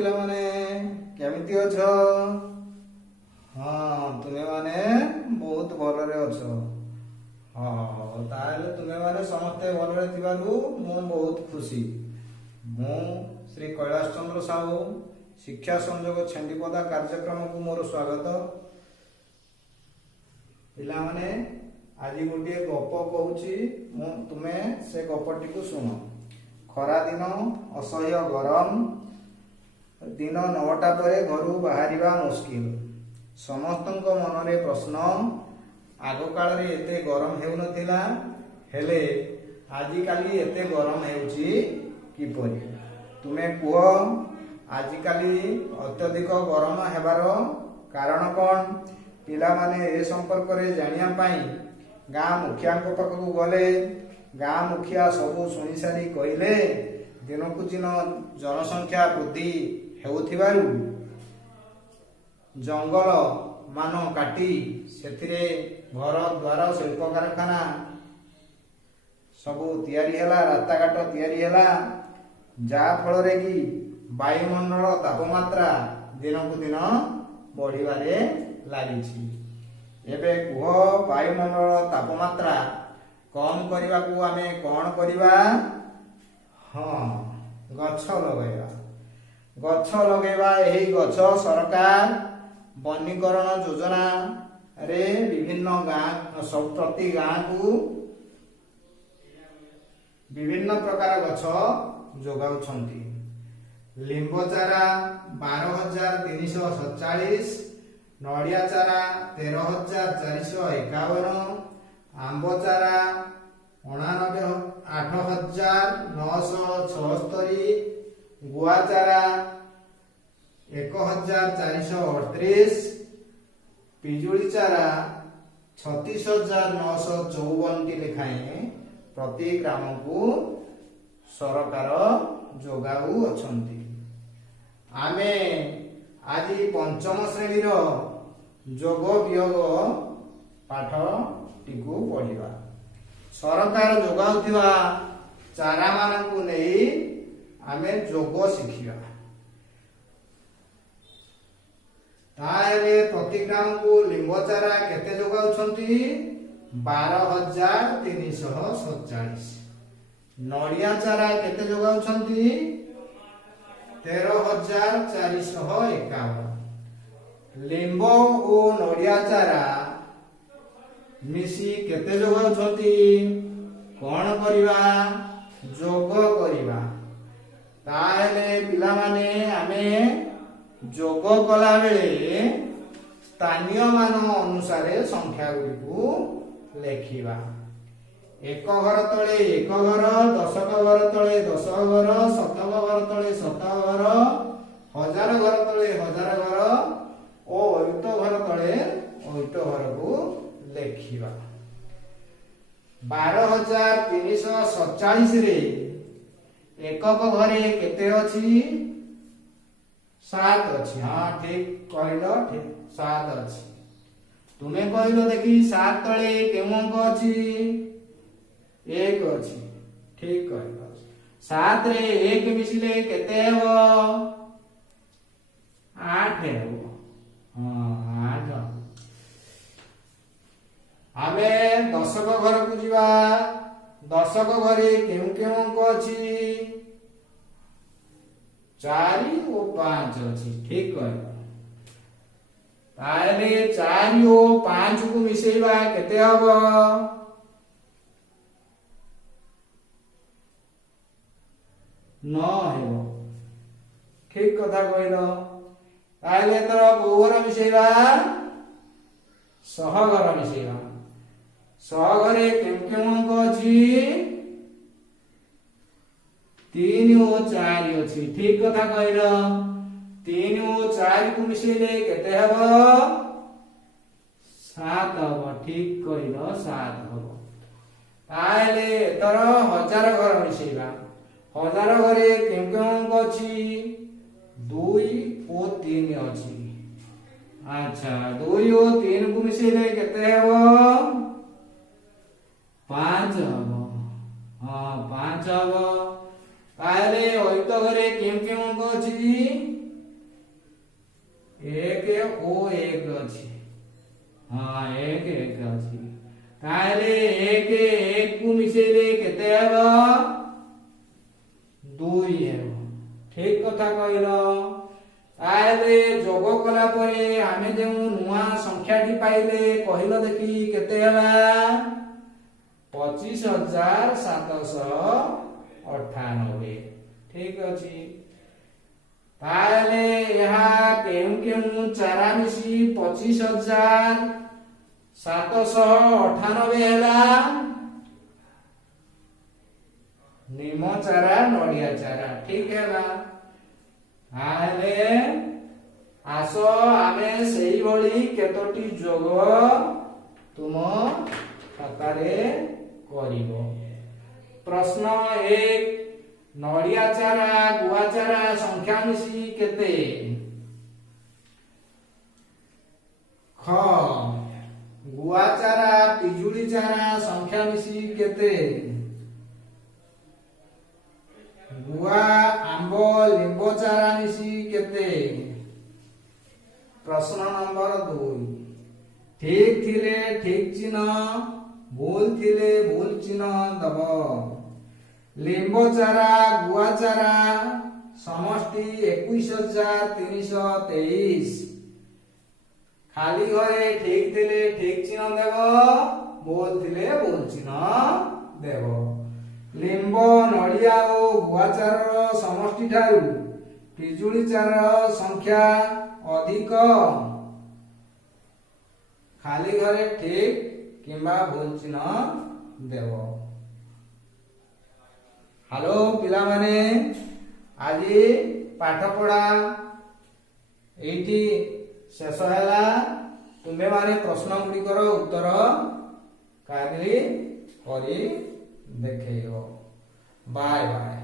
पिला माने केमिति अछ? हाँ तुमे माने बहुत भलरे अछ। हाँ ताहले तुमे माने समस्ते भलरे थिबारु मु बहुत खुशी। मु श्री कैलाश चंद्र साहू शिक्षा संयोग छेंडीपदा कार्यक्रम को मोर स्वागत। पिला माने आज गोटे गप कहूची तुमे से गपटी को सुन। खरा दिन असह्य गरम दिन 9टा परे घरू बाहरिबा मुश्किल। समस्तक मनरे प्रश्न आग काल रे एते गरम हेउ नथिला हेले आजि काली एते गरम हेउची किपरि? तुमे कुह आजि काली अत्यधिक गरम हेबार कारण कोन? पिला माने ए संपर्क रे जानिया पाई गाँ मुखिया पाखक गले। गाँ मुखिया सबू शुणी सारी कहले दिनक दिन जनसंख्या वृद्धि हेउथिबारु जंगल मान काटी सेथिरे घर द्वार शिल्प कारखाना सबू तैयारी हैला, रास्ता घाट तैयारी हैला, जा फल रे कि वायुमंडल तापमात्रा दिनक दिन बढ़िबारे लागिछि। एबे कुह वायुमंडल तापमात्रा कम करने को आमे कौन करिबा? हाँ गछ लगेबा। गछ लगेबा। यही गछ सरकार वनीकरण योजना रे विभिन्न गाँ सब प्रति गाँ को विभिन्न प्रकार गछ जोगाउछंती। लिंब चारा 12,347, नड़िया चारा 13,451, आंब चारा 8,976, गुआ चारा 1,438, पिजुली चारा 36,954 लेखाएं प्रति ग्राम को सरकार जोगाऊ अछंती। आमे आज पंचम श्रेणी जोग वियोग पाठ टिकु पढ़िबा। सरकार जोगाउथिबा चारा मानकु नेई आमे जोग शिखिबा। ताले प्रति ग्राम को लिंब चारा केते जोगाउछंती? 12,347। नड़िया चारा केते जोगाउछंती? 13,451। लिंब और नड़िया चारा मिसी केते जोगाउछंती? कौन करिबा? जोग करिबा। ताहेले पिला माने आमे जोग कला बेले स्थानीय मान अनुसार संख्या गुडी लेखिबा। एक घर तले एक घर, 10 घर तले 10 घर, 100 घर तले 100 घर, 1000 घर तले 1000 घर ओ अयुत घर तले अयुत घर को लेखिबा। 12,347 रे एकक घरे केते अछि? 7 अछि। हाँ ठीक कहलो, ठीक 7 अछि। तुमे कहलो देखि 7 तले केमो अंक अछि? 1 अछि। ठीक कहलो। 7 रे 1 मिसिले केते हेबो? 8 हेबो। हाँ 8। आमे 10 घर को जीवा। 10 घरे केउ केउ अंक अछि? 4 और 5 अछि। ठीक कहलो। ताले 4 और 5 को मिसेइबा केते हबो? 9 हेबो। ठीक कथा कहलो। ताले तोर को घर मिसेइबा? 100 घर मिसेइबा। 100 घरे केउ केउ अंक अछि? 3 और 4 अछि। ठीक कथा कहलो। 3 और 4 को मिसेले केते हबो? 7 हबो। ठीक कहलो 7 हबो। ताले तोर 1000 घर मिसेइबा। 1000 घरे केउ केउ अंक अछि? 2 और 3 अछि। अच्छा 2 और 3 को मिसेले केते हबो? 5 हबो। हाँ 5 हबो। ताले अयुत घरे केउ केउ अंक अछि? ओ एक अछि हाँ एक एक अछि ताले एक एक को मिसेले केते हेबो दुई हेबो ठीक कथा कहलो ताले जोग कला परे आमे जे नुआ संख्याटी पाइले कहिलो देखि केते हेबा 25,798 ठीक अछि ताले यहाँ केउ चारा मिसी 25,798 हेला निम चारा नड़िया चारा ठीक हेला ताले आसो आमे सेही भली केतोटी जोग तुम खातारे करिबो प्रश्न 1 नड़िया चारा गुआ चारा संख्या मिसी केते ख गुआ चारा पिजुली चारा संख्या मिसी केते गुआ आंबो लिंबो चारा मिसी केते प्रश्न नंबर 2 ठीक थिले ठीक चिन्ह भूल थिले भूल चिन्ह दब लिंबो चारा गुआ चारा समष्टि 21,323 खाली घरे ठीक थिले ठीक चिन्ह देव भूल थिले भूल चिन्ह देव लिंबो नड़िया और गुआ चारा समष्टि ठारू पिजुली चारा संख्या अधिक खाली घरे ठीक किंबा भूल चिन्ह देव हेलो पिला माने आज पाठ पढ़ा एठी शेष हैला तुम्बे माने प्रश्न गुड़िकर उत्तर काली करी देखैयो बाय बाय।